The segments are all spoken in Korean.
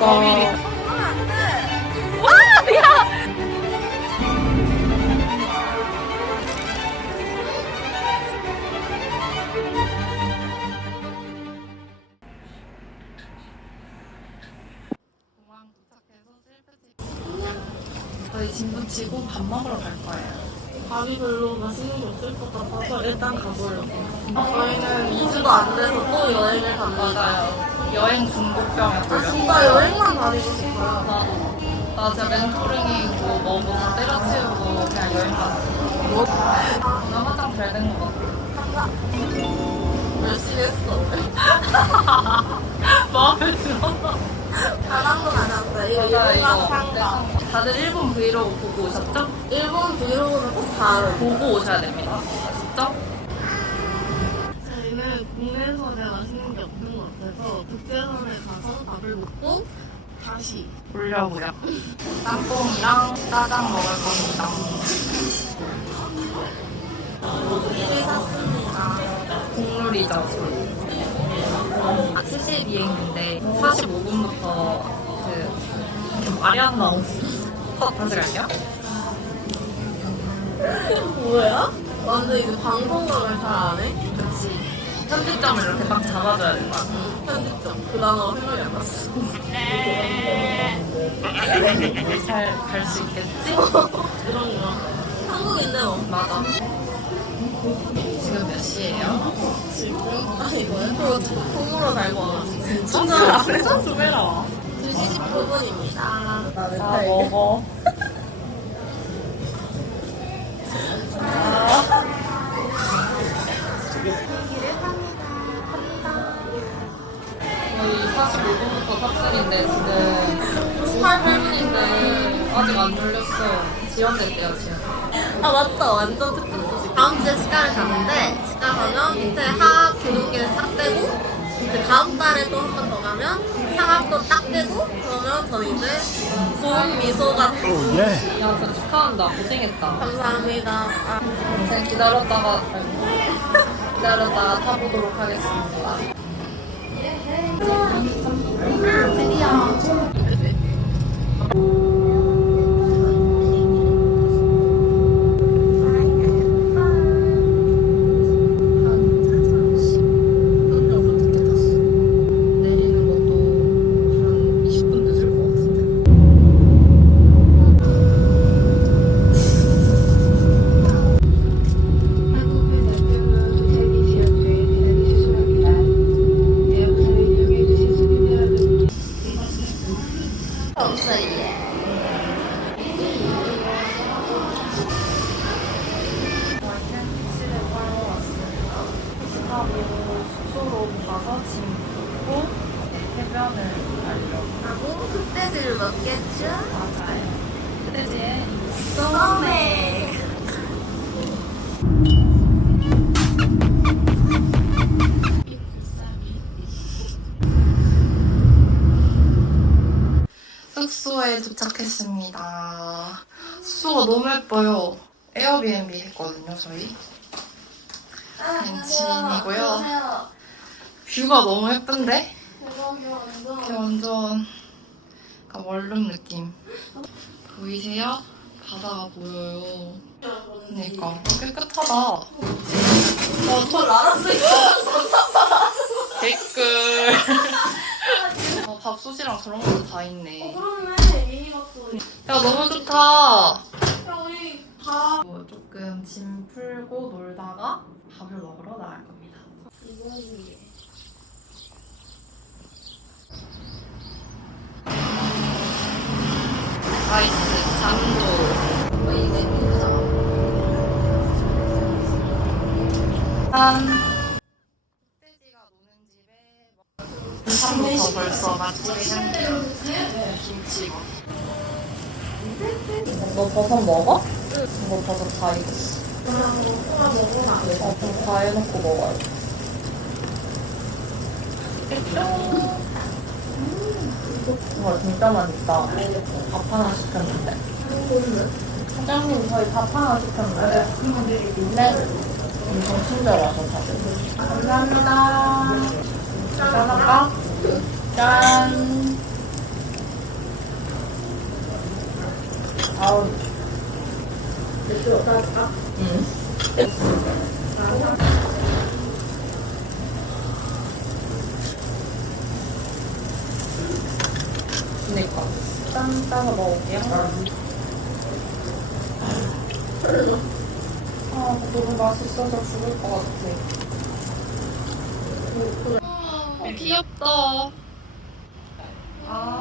미치겠다. 밥이 별로 맛있는 게 없을 것 같아서 일단 가보려고. 저희는 2주도 안 돼서 또 여행을 갑니다. 맞아요. 여행 중독병에 아. 진짜 여행만 다니고 싶어요. 나도. 나 진짜 멘토링이고 뭐고 다 때려치우고 그냥 여행 가는 뭐? 나 화장 잘 된 것 같아. 열심히 했어. 마음에 들어. 다랑도 안 왔어요. 이거 이거. 상가. 다들 일본 브이로그 보고 오셨죠? 일본 브이로그는 꼭 다른. 보고 오셔야 됩니다. 아시죠? 저희는 국내에서 제일 맛있는 게 없는 것 같아서 국제선에 가서 밥을 먹고 다시 보려고요. 짬뽕이랑 짜장 먹을 겁니다. 미리 샀습니다. 국룰이죠, 술. 아, 3시에 비행인데 45분부터 그 나오고 컷 다시 갈게요. 뭐야? 완전 이제 방송각을 잘 안 해? 그렇지. 편집점을 이렇게 딱 잡아줘야 거야. 편집점. 그 단어가 생각이 안 났어. 잘 갈 수 있겠지? 그런 거. 한국인데 뭐. 맞아. 지금 몇 시예요? 지금? 아, 이거요? 콩으로 달고 와가지고. 진짜 진짜 두 배라. 2시 19분입니다. 나 먹어. 저희 45분부터 탑승인데 지금 18분인데 아직 안 열렸어요. 지연됐대요, 지연. 아, 맞다. 완전 특급. 다음 주에 치과를 가는데, 치과 가면 밑에 하악 기둥기를 싹 빼고, 이제 다음 달에 또 한 번 더 가면, 상악도 딱 빼고, 그러면 저는 이제 좋은 미소가 야, 진짜 축하한다. 고생했다. 감사합니다. 아, 고생 기다렸다가, 기다렸다가 타보도록 하겠습니다. 내리는 숙소에 도착했습니다. 숙소가 너무 예뻐요. 에어비앤비 했거든요, 저희. 벤치이고요. 뷰가 너무 예쁜데? 이렇게 완전 약간 원룸 느낌. 보이세요? 바다가 보여요. 그러니까 깨끗하다. 저걸 알았으니까. 댓글. 어, 밥솥이랑 저런 것도 다 있네. 그렇네. 미니박스. 야 너무 좋다. 야, 우리 다. 뭐 조금 짐 풀고 놀다가 밥을 먹으러 나갈 겁니다. 이거지. 아이스, 장도. 뭐. 짠. 흑돼지가 노는 집에 처음부터 벌써 맛집의 향기. 김치. 너 버섯 먹어? 응. 너 버섯 다 익었어. 어, 그럼 다 해놓고 먹어요. 와 진짜 맛있다. 밥 하나 시켰는데. 사장님 저희 밥 하나 시켰는데. 네. 엄청 친절하셔 다들. 감사합니다. 짠 할까? 짠. 그니까. 따서 먹을게요. 아, 너무 맛있어서 죽을 것 같아. 어, 귀엽다. 아.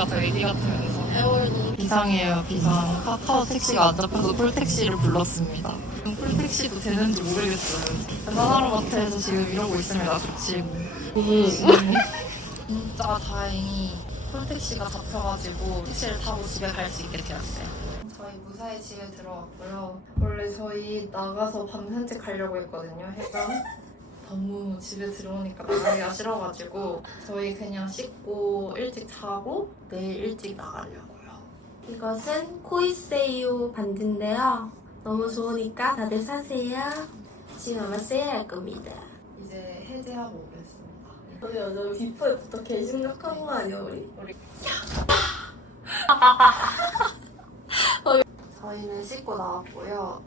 자기가 더 애기 같으면서. 비상이에요, 비상. 카카오 택시가 안 잡혀서 폴택시를 불렀습니다. 폴택시도 되는지 모르겠어요. 하나로마트에서 지금 이러고 있습니다, 지금. 진짜 다행히 폴택시가 잡혀가지고 택시를 타고 집에 갈 수 있게 되었어요. 저희 무사히 집에 들어왔고요. 원래 저희 나가서 밤 산책하려고 했거든요, 해장. 너무 집에 들어오니까 나가기가 싫어가지고 저희 그냥 씻고 일찍 자고 내일 일찍 나가려고요. 이것은 코이세이오 반지인데요. 너무 좋으니까 다들 사세요. 지금 아마 세일할 겁니다. 이제 해제하고 오겠습니다. 우리 요즘 비포에부터 개 심각한 거 아니야 우리? 우리 저희는 씻고 나왔고요.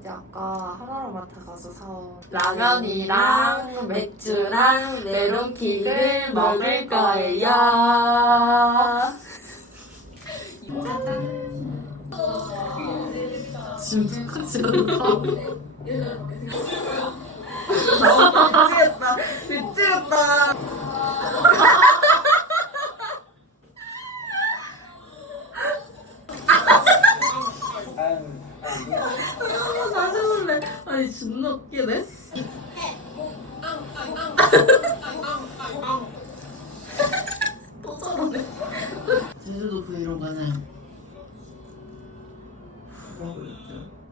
이제 아까 하나로마트 가서 사온 라면이랑 맥주랑 메론케이크를 먹을 거예요. 지금 똑같이 않다. 미치겠다. 미치겠다. 아, 다시 볼래. 아니, 존나 웃기네. 또 저러네. 제주도 브이로그는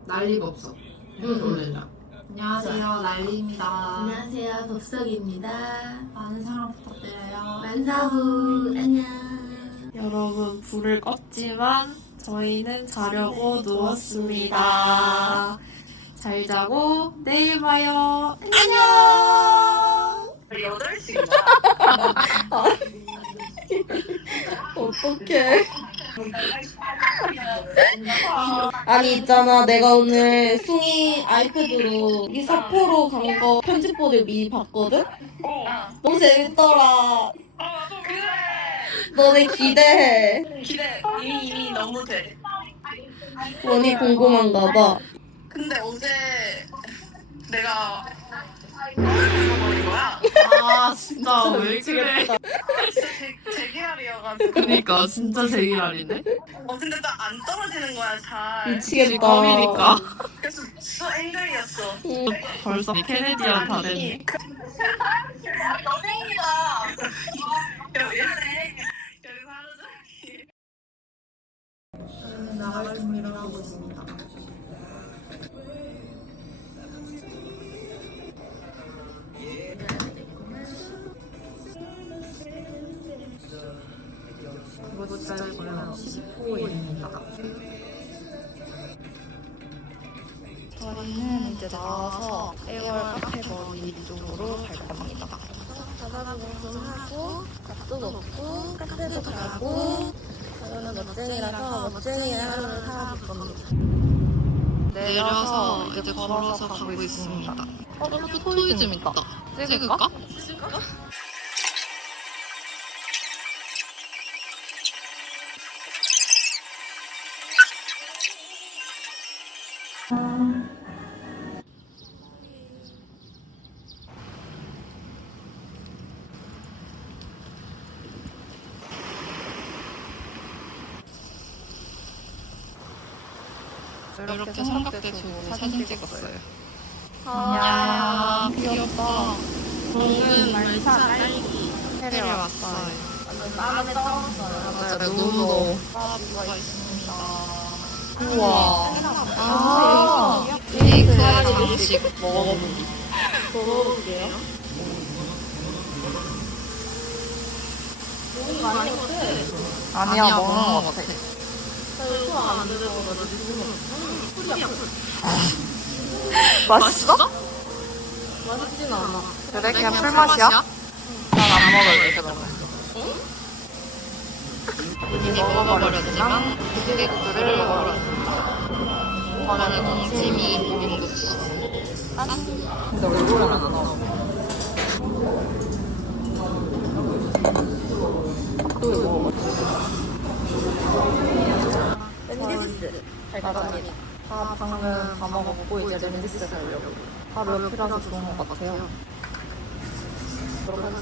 난리가 없어. 응. 안녕하세요, 날리입니다. 안녕하세요, 덥석입니다. 많은 사랑 부탁드려요. 만사부, 안녕. 여러분, 불을 껐지만 저희는 자려고 누웠습니다. 잘 자고 내일 봐요. 안녕! 어떡해. 아니, 있잖아. 내가 오늘 숭이 아이패드로 이 사포로 간 거 편집본을 미리 봤거든? 너무 재밌더라. 너네 기대해. 기대 이미 이미 너무 돼. 원이 궁금한가 봐. 근데 어제 내가 잃어버린 거야. 아 진짜 왜 그래? 진짜 제, 제 기랄이어가지고. 그니까 진짜 제기랄이네. 어 근데 나안 떨어지는 거야 잘. 미치겠다. 껌이니까 그래서 진짜 앵글이었어. 응. 벌써 케네디언 다 됐네. 연예인이다. 여기. 나갈 준비를 하고 있습니다. 이거 짧고요. 10호입니다. 저희는 이제 나와서 1월 카페 머리 쪽으로 갈 겁니다. 바다 구경 하고, 밥도 먹고, 카페도 가고, 저는 멋쟁이라서 멋쟁이의 하루를 살아볼 겁니다. 내려서 이제 걸어서 가고 있습니다. 어, 또 토요즘 있다. 찍을까? 이렇게 장식 먹어보기. 먹어볼게요. 아니야, 먹는 것 같아. 맛있어? 맛있진 않아. 그래, 그냥 풀맛이야? 난 안 먹을래 그러면. 이미 먹어버렸지만 고기국수를 먹으러 왔습니다. 저는 동치미 비빔국수. 다 먹었고 이제 랜디스 가려고. 바로 옆이라서 좋은 것 같아요. 사가서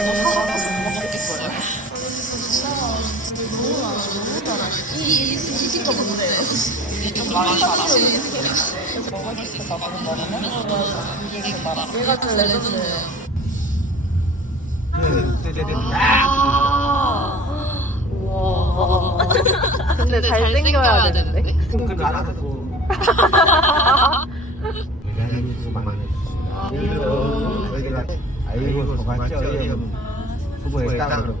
못 먹겠어 좀 많이 받아. 먹을 수 있을까? 먹으면? 이게 나라. 얘가 그 레전드예요. 근데 잘생겨야 되는데? 그걸 알아듣고 대단히. 저희가 아이고 수고했죠. 어이없는 수고했다 그러고.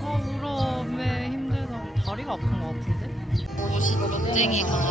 아, 울어. 매 힘들다고. 다리가 아픈 것 같은데? 옷이 멋쟁이 강아지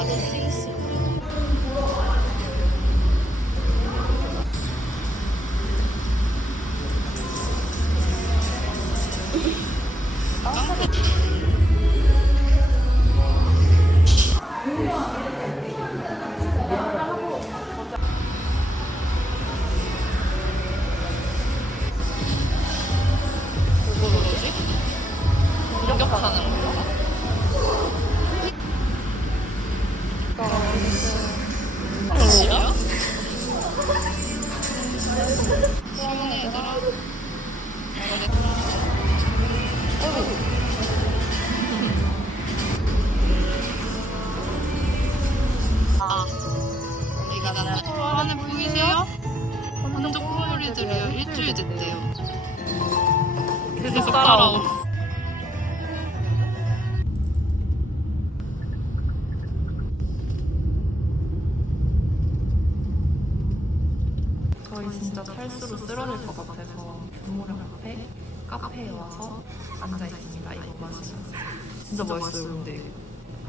진짜 맛있어요. 근데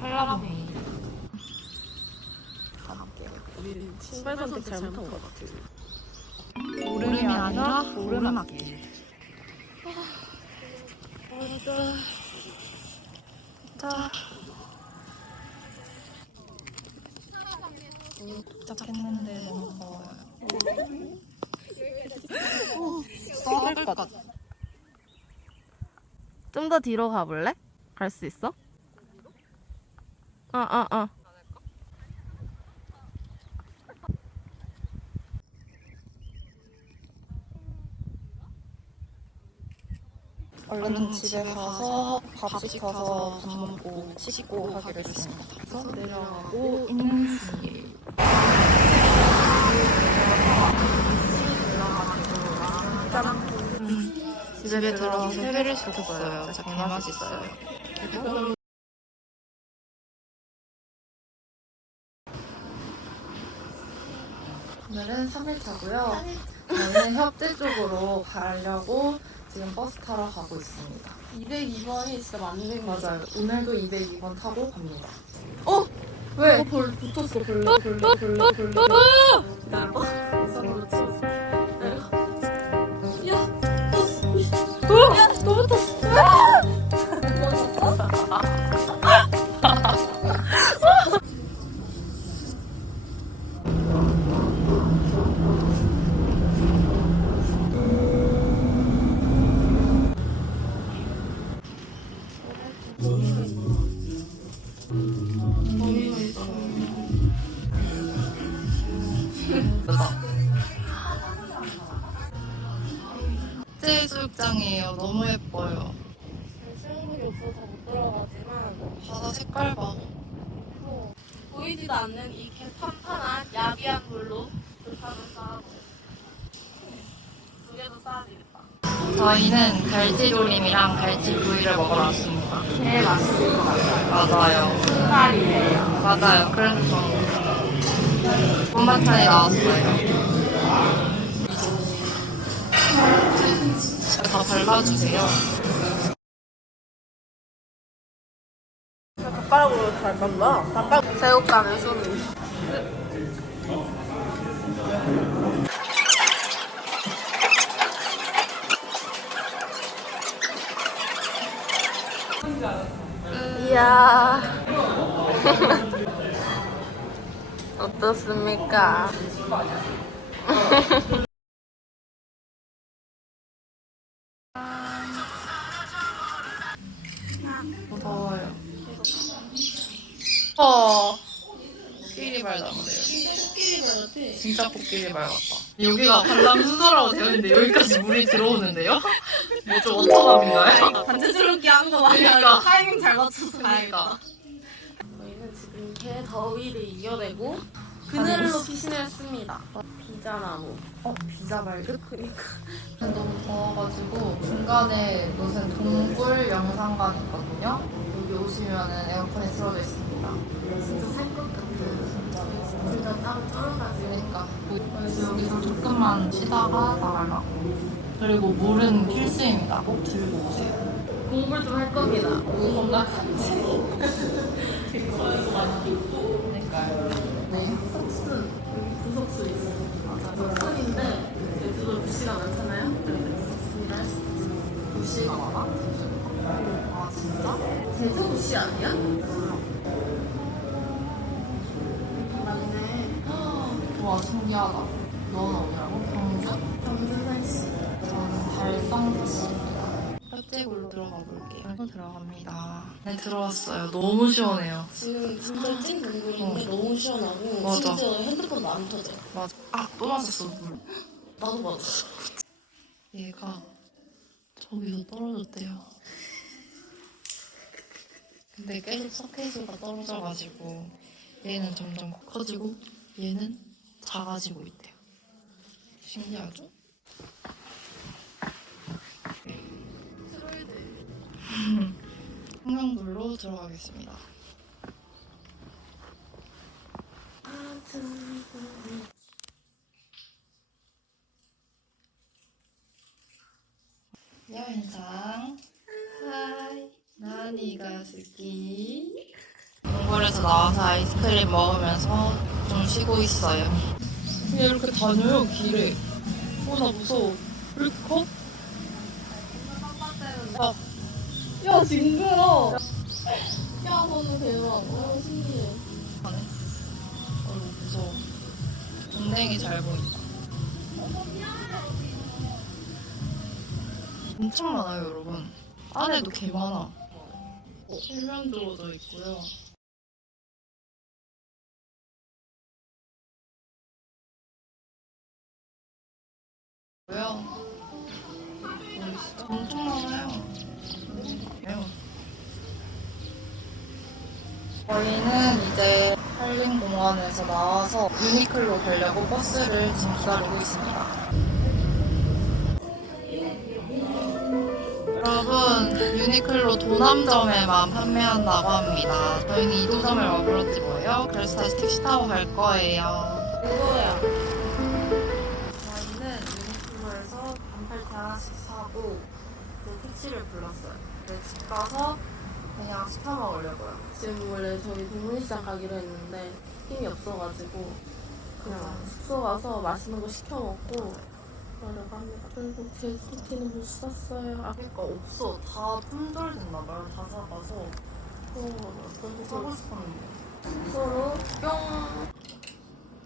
한라봉이 신발 선택 잘못한 것 같아. 오름이 아니라 오르막길. 자. 도착했는데 너무 더워요. 썩을 것 같아. 좀더 뒤로 가볼래? 갈 수 있어? 어, 어, 어. 얼른 집에 가서 밥 시켜서 밥 먹고 씻고 하기로 했습니다. 그래서 내려가고 있는 중이에요. 음, 집에 들어가서 회를 시켰어요. 진짜 맛있어요. 오늘은 3일차고요. 저희는 협재 쪽으로 가려고 지금 버스 타러 가고 있습니다. 202번이 진짜 맞는 거 맞아요. 오늘도 202번 타고 갑니다. 어? 왜? 벌 붙었어 벌레 벌레 벌레 벌레 갈치조림이랑 갈치구이를 먹으러 왔습니다. 제일 맛있을 것 같아요 맞아요. 쌀이에요 맞아요. 그래서 좀 본반찬이 나왔어요. 다 발라주세요. 젓가락으로 잘 깐다 젓가락 새우깡에 손 이야 어떻습니까? 더워요. 어. 코끼리 발 나무래요. 진짜 코끼리 발 같다. 여기가 관람 순서라고 되어 있는데 여기까지 물이 들어오는데요? 뭐 좀 어쩌감인가요? 단체줄넘기 하는 거 그러니까. 말이야 타이밍 잘 맞춰서 그러니까. 가야겠다 저희는 지금 개 더위를 이겨내고 그늘로 피신했습니다 비자나무 어, 비자 발급? 그니까 너무 더워가지고 중간에 무슨 동굴 영상관 있거든요. 여기 오시면은 에어컨이 틀어져 있습니다. 진짜 살 것 같아 진짜 땀 쩔어가지고 그러니까 그래서 여기서 조금만 쉬다가 나가려고. 그리고 물은 필수입니다. 꼭 들고 오세요. 공부를 좀 할 겁니다 큰지. 그러니까요. 네. 석순 여기 구석순 있어 맞아 석순인데 제주도 부시가 많잖아요 그래서 구석순이라 할 수도 있어 부시가 많아? 아 진짜? 제주 부시 아니야? 와 신기하다. 너는 어디라고? 경주? 경주산시 저는 달성도시입니다. 협재굴로 들어가 볼게요. 또 들어갑니다. 네, 들어왔어요. 너무 시원해요. 지금 진짜 찐 동굴인데 너무 시원하고 맞아. 심지어 핸드폰도 안 터져 맞아. 아, 또 맞았어, 물. 나도 맞았어 얘가 저기서 떨어졌대요. 근데 계속 서페이스가 떨어져가지고 얘는 점점 커지고 얘는 작아지고 있대요. 신기하죠? 한강물로 들어가겠습니다. 여인상 하이 나니가 스키 동굴에서 나와서 아이스크림 먹으면서 좀 쉬고 있어요. 왜 이렇게 다녀요 길에. 어 나 무서워. 왜 이렇게 커? 야, 야 징그러. 야 너무 대박. 어 신기해. 가네 어우 무서워. 동댕이 잘 보인다. 엄청 많아요 여러분. 안에도 개 많아. 실면조로도 있고요 뭐요? 보이시죠? 엄청 많아요 매워. 저희는 이제 한림공원에서 나와서 유니클로 가려고 버스를 지금 기다리고 있습니다. 여러분 유니클로 도남점에만 판매한다고 합니다. 저희는 이도점을 와버렸지 뭐예요. 그래서 다시 택시 타고 갈 거예요. 이거야. 사고 그 택시를 불렀어요. 그래서 집 가서 그냥 시켜 먹으려고요. 지금 원래 저희 동문시장 가기로 했는데 힘이 없어가지고 그냥 숙소 가서 맛있는 거 시켜 먹고 그러려고 합니다. 결국 제 스티는 못 샀어요. 아, 그러니까 없어. 다 품절됐나 봐요. 다 사가서 어, 그래서 사고 저 싶었는데. 숙소로 뿅!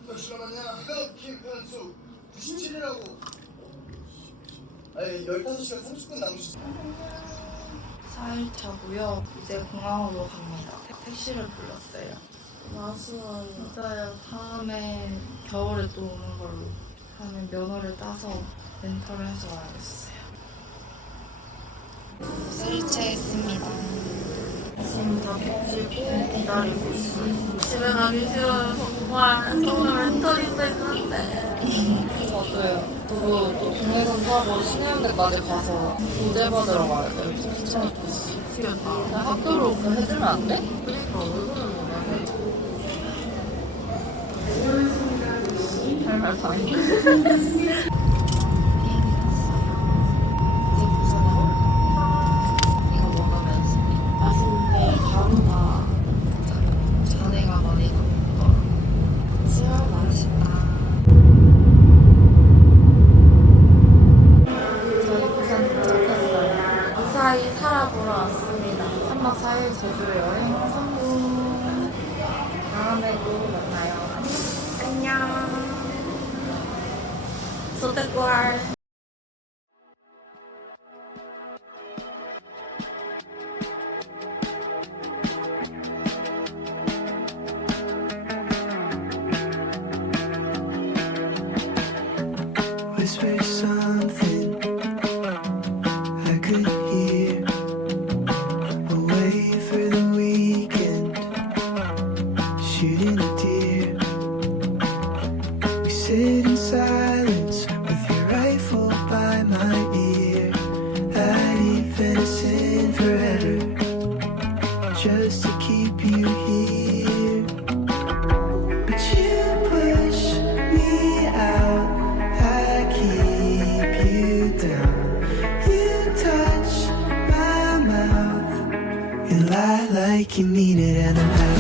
몇 시간 만이야? 김현수 97이라고 아니 15시간 30분 남으셨어 4일 차고요. 이제 공항으로 갑니다. 택- 택시를 불렀어요. 아쉬워요. 진짜요. 다음에 겨울에 또 오는 걸로. 다음에 면허를 따서 렌터를 해서 와야겠어요. 설치했습니다. 지금. 집에 가기 싫어요. 정말 멘토링도 있는데. 맞아요. 그리고 또 동해선 타고 신해운대까지 가서 교재 받으러 가야 돼요. 추천해줬어. 미치겠다. 학교로 그 해주면 안 돼? 그러니까 왜 그러는 거야? 할말 다했 like you mean it, and I'm halfway